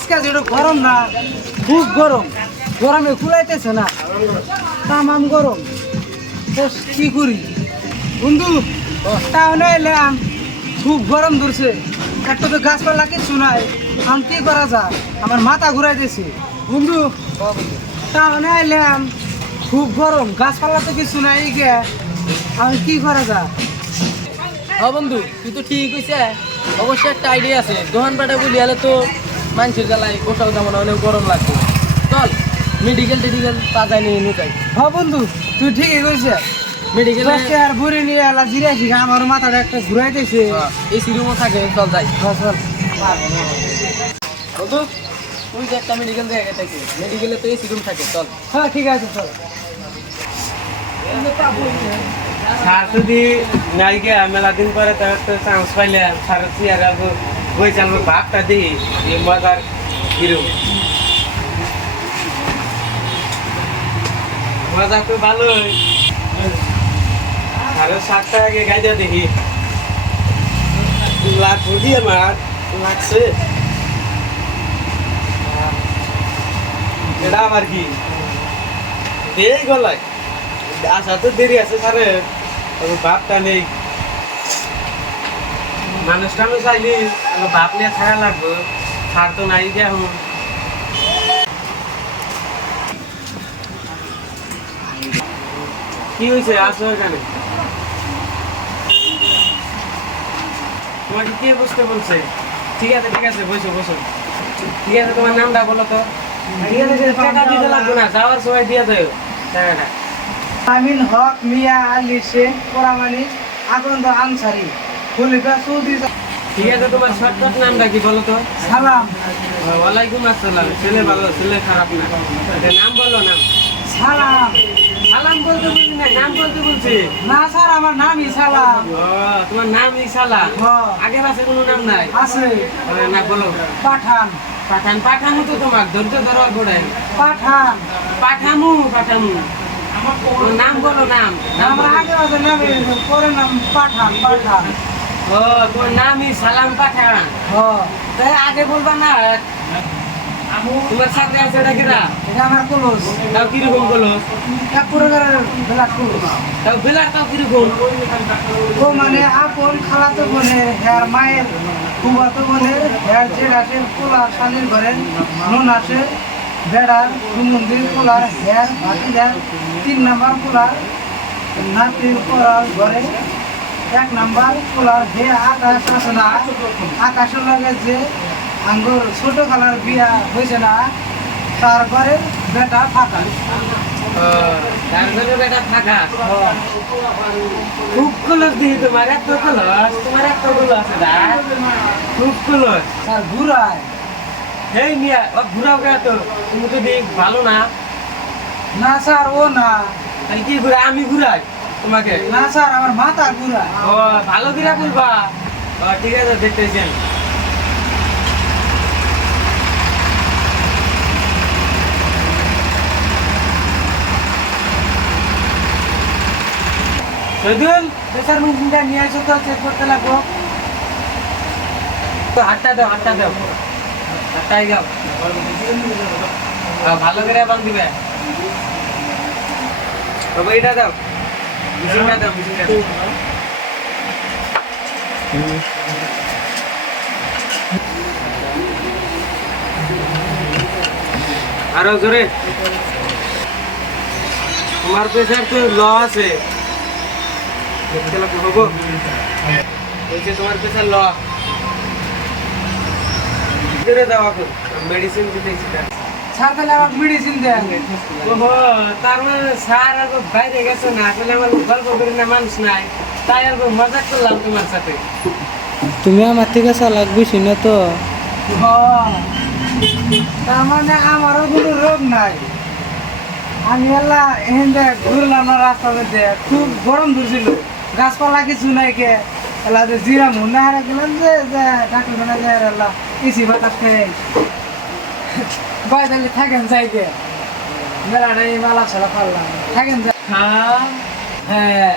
আজকে যেটা গরম না, খুব গরম, গরমে কুলাইতেছে না, তামাম গরম। তো কি করি বন্ধু, টাউনে এলাম, খুব গরম ধরছে, একটা তো গাছপালা কিছু নাই, এখন কি করা যায়, আমার মাথা ঘুরাই দিয়েছে বন্ধু। টাউনে এলাম, খুব গরম, গাছপালা তো কিছু নাই, গে এখন কি করা যায়। হ্যাঁ বন্ধু, তুই তো ঠিক হইছে। অবশ্যই একটা আইডিয়া আছে, দোকান পাটে বলি হলে তো মানুষের জ্বালায় বসাও তেমন অনেক গরম লাগবে। চল মেডিকেল টেডিকেল তাজাই নিয়ে নিয়ে যাই। হ্যাঁ বন্ধু, তুই ঠিকই কইছে, মেডিকেলে আর বুড়ি নিয়ে এলা জিরে শিখা আমার মাথাটা একটা ঘুরাইতেছে। এসি রুমও থাকে, চল যাই। চল। বন্ধু তুই যে একটা মেডিকেল জায়গা থাকে, মেডিকেলে তো এসি রুম থাকে, চল। হ্যাঁ ঠিক আছে, চল। স্যার যদি নাই গে মেলা দিন পরে তার তো চান্স পাইলে স্যার চেয়ারে বই চালবো ভাবটা দিই এই মজার হিরো মজা তো ভালোই। স্যারের সাতটা আগে গাইজা দেখি লাখ বুঝি আমার লাগছে, এটা আমার কি দেই গলায় আসা তো দেরি আছে স্যারের, বাপটা নেই, মানুষ টানুষ চাইলি বাপ নিয়ে থাকা লাগবে, স্যার তো নাই যে এখন। কি হয়েছে আসো এখানে, তোমাকে কে বুঝতে বলছে? ঠিক আছে বসো বসো। ঠিক আছে তোমার নামটা বলো তো। ঠিক আছে টাকা দিতে লাগবে না, যাওয়ার সময় দিয়ে দেয় টাকাটা। আমিন হক মিয়া আলী শেখ পোড়ামানি আকন্দ আনসারি খলিফা সৌদি। ঠিক আছে তোমার শর্টকাট নামটা কি বলো তো? সালাম। ওয়ালাইকুম আসসালাম। ছেলে ভালো, ছেলে খারাপ না। নাম বললো, নাম সালাম। সালাম বলতে বলছি না, নাম বলতে বলছি। না স্যার, আমার নামই সালাম। ও তোমার নাম ইসালা? হ্যাঁ। আগের আছে কোনো নাম নাই? আছে। না বলো। পাঠান। পাঠান, পাঠামু তো তোমার ধৈর্য ধরো গোড়ায়। পাঠান। পাঠামু তোমার নাম বলো, নাম আমার আগে আছে নাম, পরে নাম পাঠান। পাঠান। ও তোমার নামই সালাম পাঠান। হ্যাঁ। তাই আগে বলবা না। তোমার সাথে আছে এটা কিরা? এটা আমার কলস। তাও কিরকম বলো? এক পুরোগারের বেলাট কলস। তাও বিলার তাও কিরকম? ও মানে আপন খালাতো বোনের হেয়ার মায়ের ফুবাতো বোনের হেয়ার জেড আসে পোলার শালির ঘরের নুন আসে বেড়ার সুমন্দির পোলার হেয়ার ভাতিজার 3 নাম্বার পোলার নাতির পোলার ঘরে 1 নাম্বার পোলার হে আকাশ আছে না, আকাশের লাগে যে আঙ্গুর ছোট খালার বিয়া হয়েছে না, তার ঘরে বেটা ফাঁকা। তার জন্য বেটা ফাঁকা। খুব কলস দিই তোমার, এত কলস, তোমার এত গুলো আছে না, খুব কলস। তার ঘুরায়। এই মিয়া ও ঘুরাও গে তো, তুমি তো দেখ ভালো না। না স্যার, ও না। তাহলে কি ঘুরা? আমি ঘুরাই তোমাকে? না স্যার, আমার মাথা ঘুরায়। ও ভালো করে বলবা। ও ঠিক আছে, দেখতেছেন। শহীদুল, প্রেসার মেশিনটা নিয়ে এসো তো, চেক করতে লাগবো। তো হাতটা দাও, হাতটা দাও, হাতটাই দাও। ভালো করে বান দিবে। তবে এটা দাও, মেশিনটা দাও, মেশিনটা দাও। আরো জোরে। তোমার প্রেসার তো ল আছে, দেখতে লাগবে হবো। বলছে তোমার প্রেসার ল। ধরে দাও এখন, মেডিসিন দিতেছি। স্যার তাহলে আমার মেডিসিন দেন। ওহো, তার মানে স্যার আর বাইরে গেছে না, আসলে আমার গল্প করি না মানুষ নাই, তাই আর মজা করলাম তোমার সাথে। তুমি আমার থেকে চালাক বেশি না তো? তার মানে আমারও কোনো রোগ নাই, আমি এলা এখান থেকে ঘুরলাম না রাস্তার মধ্যে, খুব গরম ধরছিল, গাছপালা কিছু নাই কে এলা যে জিরা মুন্না হারা গেলাম যে ডাক্তার খানা যায় এলা এসি বাতাস খেয়ে বাইরে থাকেন যাইকে মেলাটাই মালা ছাড়া পারলাম থাকেন। হ্যাঁ হ্যাঁ